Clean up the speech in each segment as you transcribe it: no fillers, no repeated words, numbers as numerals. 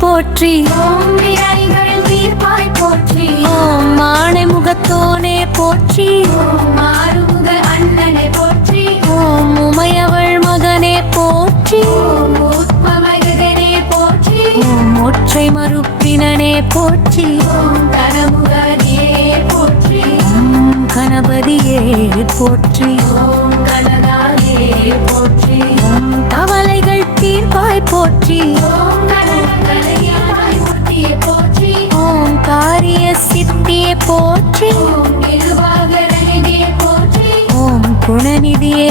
போற்றி. ஓம் வினைகள் தீர்ப்பாய் போற்றி. ஓம் மானை முகத்தோனே போற்றி. ஓம் ஆறுமுக அண்ணனை போற்றி. ஓம் உமையவள் மகனே போற்றி. ஓம் உத்பமகனே போற்றி. ஓம் ஒற்றை மறுப்பினனே போற்றி. ஓம் கனமுகனே போற்றி. ஓம் கணபதியே போற்றி. ஓம் கனகாயே போற்றி. ஓம் கவலைகள் தீர்ப்பாய் போற்றி. ஓம் கனகலையாய் மூர்த்தியே போற்றி. ஓம் காரிய சித்தியே போற்றி. ஓம் நிர்வாகரனே போற்றி. ஓம் குணநிதியே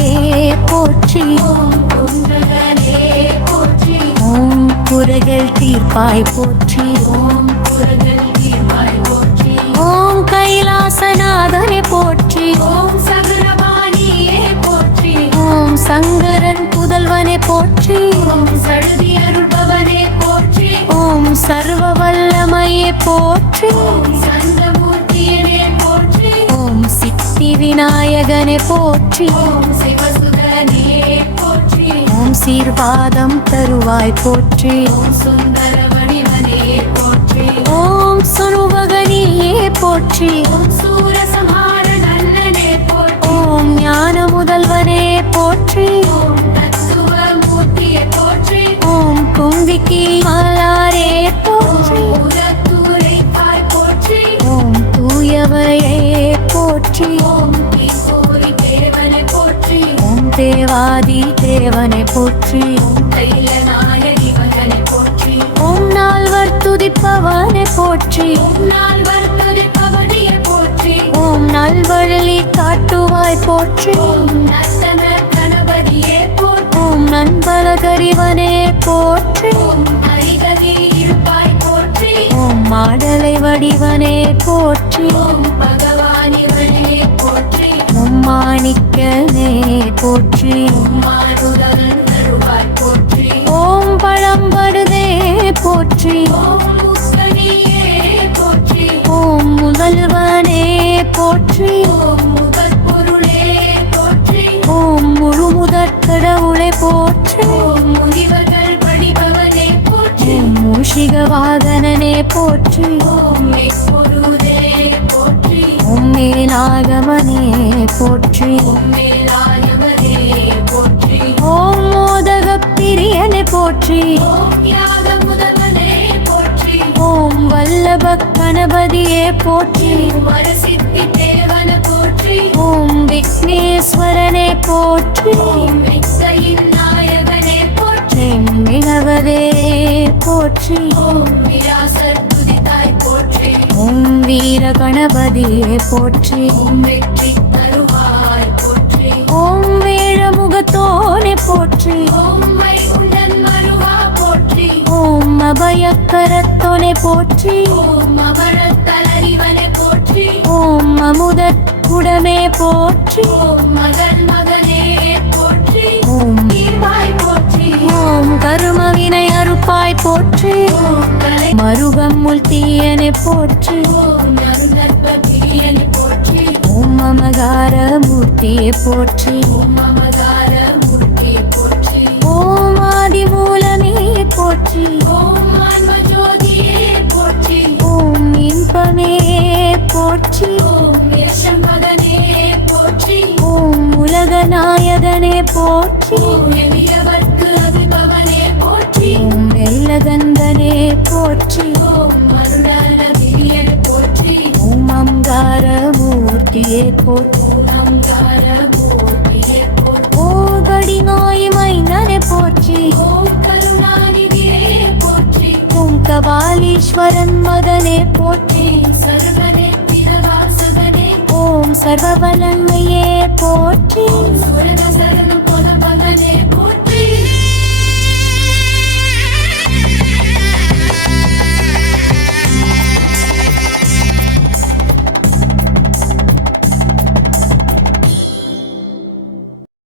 போற்றி. ஓம் குன்றகனே போற்றி. ஓம் குறைகள் தீர்ப்பாய் போற்றி. ஓம் குரகல் தீர்ப்பாய் போற்றி. ஓம் கைலாசநாதனே போற்றி. ஓம் சகரபாணியே போற்றி. ஓம் சங்கரன் புதல்வனே போற்றி. ஓம் சடுதி அருள்பவனே போற்றி. ஓம் சர்வ வல்லமையே போற்றி. ஓம் சந்தமூர்த்தியனே போற்றி. ஓம் சித்தி விநாயகனே போற்றி. ஓம் சிவசுதனே போற்றி. ஓம் சீர்வாதம் தருவாய் போற்றி. ஓம் சுந்தர வடிவனே போற்றி. ஓம் சுனுபகனியே போற்றி. ஓம் சூரசம்ஹார நல்லனே போற்றி. ஓம் ஞான முதல்வனே போற்றி. ஓம் தத்துவ மூர்த்தியே போற்றி. ஓம் கும்பிக்கி மலாரே போற்றி. ஓம் உரத்துரைப்பாய் போற்றி. ஓம் தூயவையே போற்றி. ஓம் தீசூரி தேவனே போற்றி. ஓம் தேவாதி தேவனை போற்றி. ஓம் தைலநாயகி மகனே போற்றி. ஓம் நால்வர் துதிப்பவனை போற்றி. ஓம் நால்வர் துதிப்பவனியே போற்றி. ஓம் நல்வழி காட்டுவாய் போற்றி. ஓம் நர்த்தன கணபதியே போற்றி. ஓம் நண்பலகரிவனே போற்றி. ஓம் ஹரிகதி இருப்பாய் போற்றி. ஓம் மாடலை வடிவனே போற்றி. ஓம் பகவானிவனே போற்றி. ஓம் மாணிக்கனே போற்றி. ஓம் மாறுதல் தருவாய் போற்றி. ஓம் பழம்படுதே போற்றி. ஓம் முஸ்கனியே போற்றி. ஓம் முதல்வனே போற்றி. ஓம் முகப்பொருளே போற்றி. ஓம் முழுமுதற் கடவுளை போற்றி. ஓம் முனிவர்கள் படிபவனே போற்றி. ஓம் மூஷிக வாகனனே போற்றி. ஓம் எப்பொருதே போற்றி. ஓம் மேலாகமனே போற்றி. ஓம் மேலாயவனே போற்றி. ஓம் மோதகப் பிரியனே போற்றி. ஓம் யாக முதல்வனே போற்றி. ஓம் வல்லப கணபதியே போற்றி. ஓம் அரசித்தி தேவன போற்றி. ஓம் விக்னேஸ்வரனே போற்றி. ஓம் வெக்கையின் நாயகனே போற்றி. மிகவதே போற்றி. ஓம் விராசர் துதித்தாய் போற்றி. ஓம் வீர கணபதியே போற்றி. ஓம் வெற்றி தருவாய் போற்றி. ஓம் வேழமுகத்தோனே போற்றி. ஓம் வைகுண்டன் மருவா போற்றி. ஓம் அபயக்கரத்தோனே போற்றி. ஓம் அமரத்தலறிவனே போற்றி. ஓம் அமுதக் குடமே போற்றி. ஓம் மகன் மகனே போற்றி. ஓம் தீர்ப்பாய் போற்றி. ஓம் கருமவினை அறுப்பாய் போற்றி. ஓம் கலை மருகம் முல்தீயனை போற்றி. ஓம் நருநற்பதியனே போற்றி. ஓம் மமகார மூர்த்தியை போற்றி. ஓம் மமகார மூர்த்தியே போற்றி. ஓம் ஆதி மூலமே போற்றி. ஓம் ஆன்மஜோதியே போற்றி. ஓம் இன்பமே போற்றி. ஓம் வேஷம் மகனே போற்றி. ஓம் உலகநாயகனே போற்றி. ஓம் எளியவர்க்கு அதிபவனே போற்றி. ஓம் வெள்ளகந்தனே போற்றி. ஓம் அருணநதியனே போற்றி. ஓம் அங்கார மூர்த்தியே போற்றி. ஓம் அங்கார மூர்த்தியே போற்றி. ஓம் கடிநாய் மைந்தனே போற்றி. ஓம் கருணாநிதியே போற்றி. ஓம் கபாலீஸ்வரன் மகனே போற்றி. ஓம் சர்வனே பிரவாசகனே. ஓம் சர்வபலன்மையே போற்றி. ஓம் சுரக சரணம்